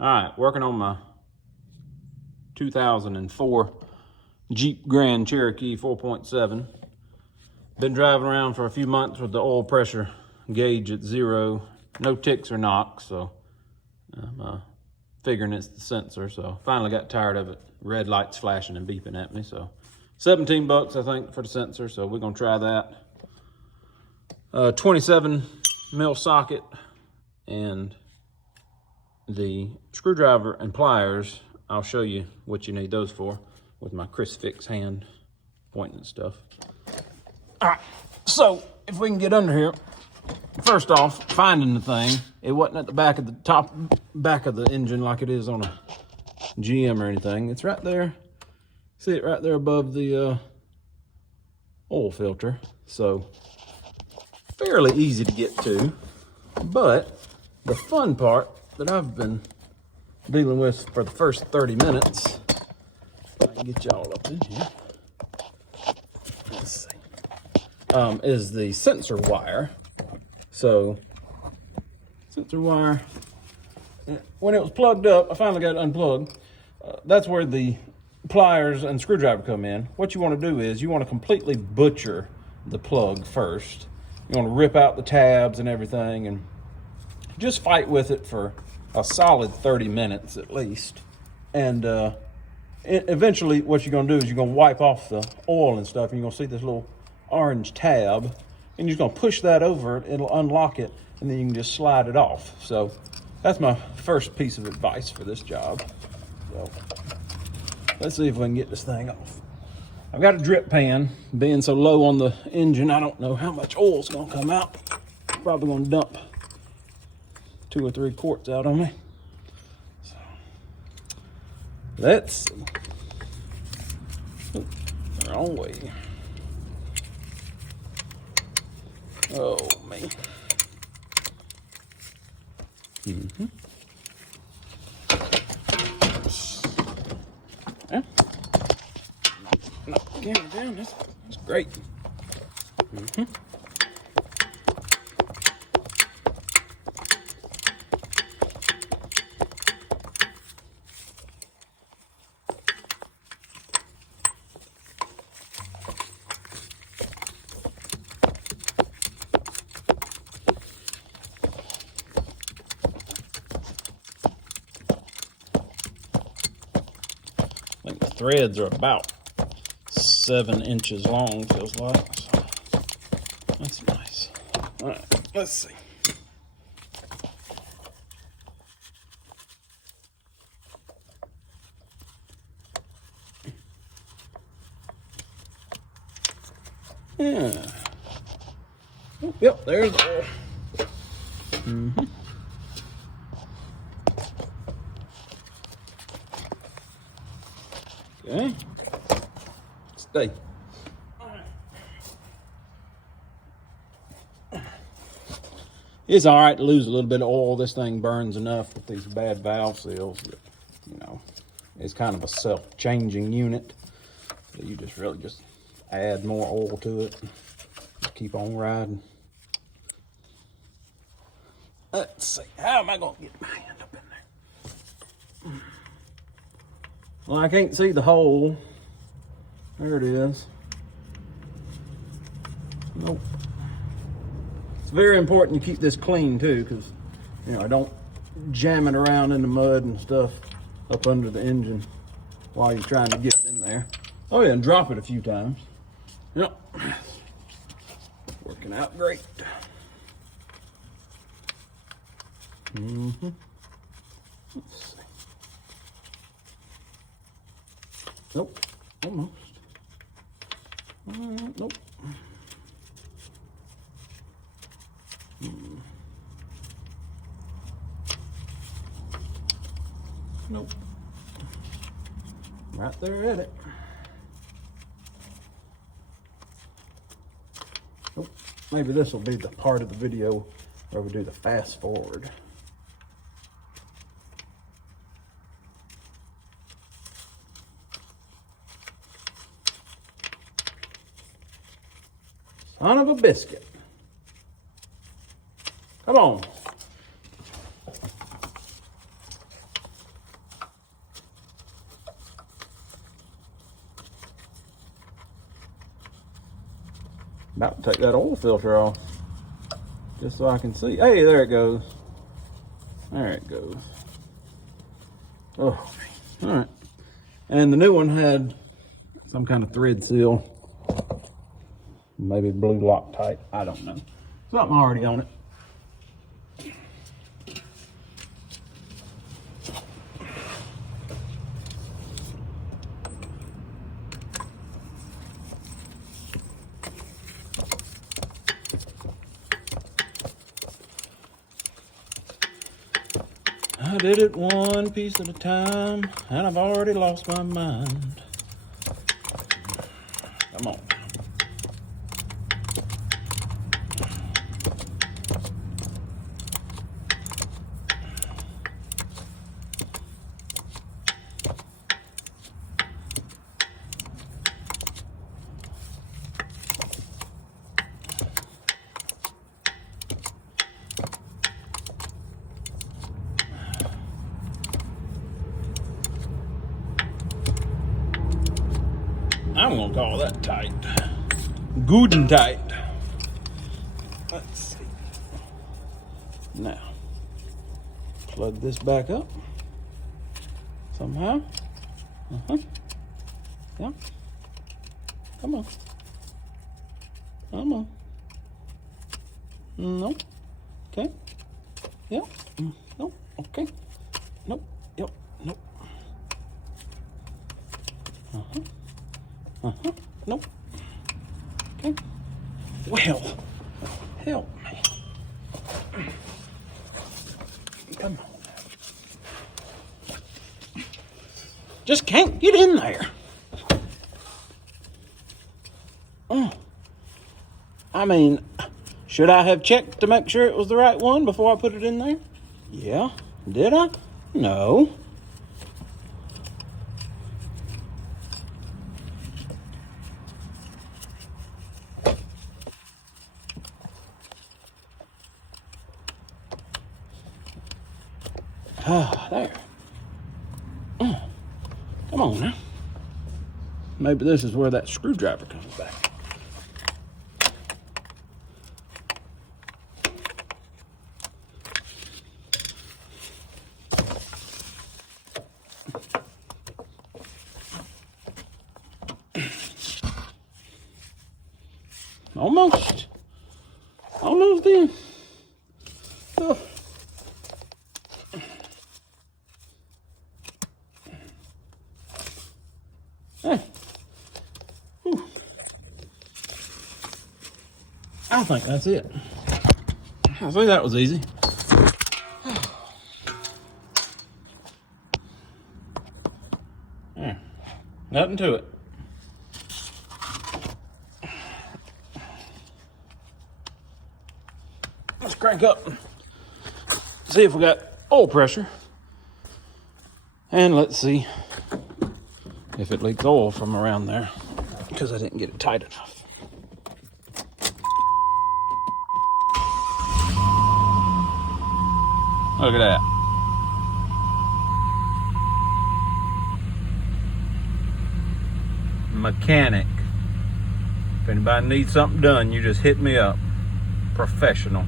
All right, working on my 2004 Jeep Grand Cherokee 4.7. Been driving around for a few months with the oil pressure gauge at 0. No ticks or knocks, so I'm figuring it's the sensor. So finally got tired of it. Red lights flashing and beeping at me. So 17 bucks, I think, for the sensor. So we're gonna try that. 27 mil socket and the screwdriver and pliers. I'll show you what you need those for with my Chris Fix hand pointing and stuff. All right, so if we can get under here, first off, finding the thing, it wasn't at the back of the back of the engine like it is on a GM or anything. It's right there. See it right there above the oil filter. So fairly easy to get to, but the fun part that I've been dealing with for the first 30 minutes, if I can get y'all up in here, let's see, is the sensor wire. So, sensor wire, when it was plugged up, I finally got it unplugged. That's where the pliers and screwdriver come in. What you want to do is you want to completely butcher the plug first. You want to rip out the tabs and everything and just fight with it for a solid 30 minutes at least. And eventually what you're going to do is you're going to wipe off the oil and stuff, and you're going to see this little orange tab, and you're just going to push that over it. It'll unlock it, and then you can just slide it off. So that's my first piece of advice for this job. So let's see if we can get this thing off. I've got a drip pan. Being so low on the engine, I don't know how much oil's going to come out. Probably going to dump 2 or 3 quarts out on me. So let's see. Oh, wrong way. Oh man. Yeah. Knock the camera down. That's great. I think the threads are about 7 inches long, feels like. So that's nice. All right, let's see. Yeah. Oh, yep, there's the oil. Okay. Stay. It's all right to lose a little bit of oil. This thing burns enough with these bad valve seals that, you know, it's kind of a self-changing unit. So you just really just add more oil to it. Just keep on riding. Let's see. How am I going to get my hand up in there? Well, I can't see the hole. There it is. Nope. It's very important you keep this clean too, because, you know, I don't jam it around in the mud and stuff up under the engine while you're trying to get it in there. Oh yeah, and drop it a few times. Yep. Working out great. Let's see. Nope, almost. Nope. Nope. Right there at it. Nope. Maybe this will be the part of the video where we do the fast forward. Son of a biscuit. Come on. About to take that oil filter off just so I can see. Hey, there it goes. There it goes. Oh, all right. And the new one had some kind of thread seal. Maybe blue Loctite. I don't know. Something already on it. I did it one piece at a time, and I've already lost my mind. Come on. I'm gonna call that tight. Good and tight. Let's see. Now, plug this back up somehow. Yeah. Come on. Come on. No. Okay. Yeah. No. Okay. Nope. Yep. Nope. Nope. Okay. Well, help me. Come on. Just can't get in there. Oh. I mean, should I have checked to make sure it was the right one before I put it in there? Yeah. Did I? No. Ah, there. Come on now. Maybe this is where that screwdriver comes back. Almost. Almost in. Oh. Hey. I think that's it. I think that was easy. Yeah. Nothing to it. Let's crank up. See if we got oil pressure. And let's see if it leaks oil from around there, because I didn't get it tight enough. Look at that. Mechanic. If anybody needs something done, you just hit me up. Professional.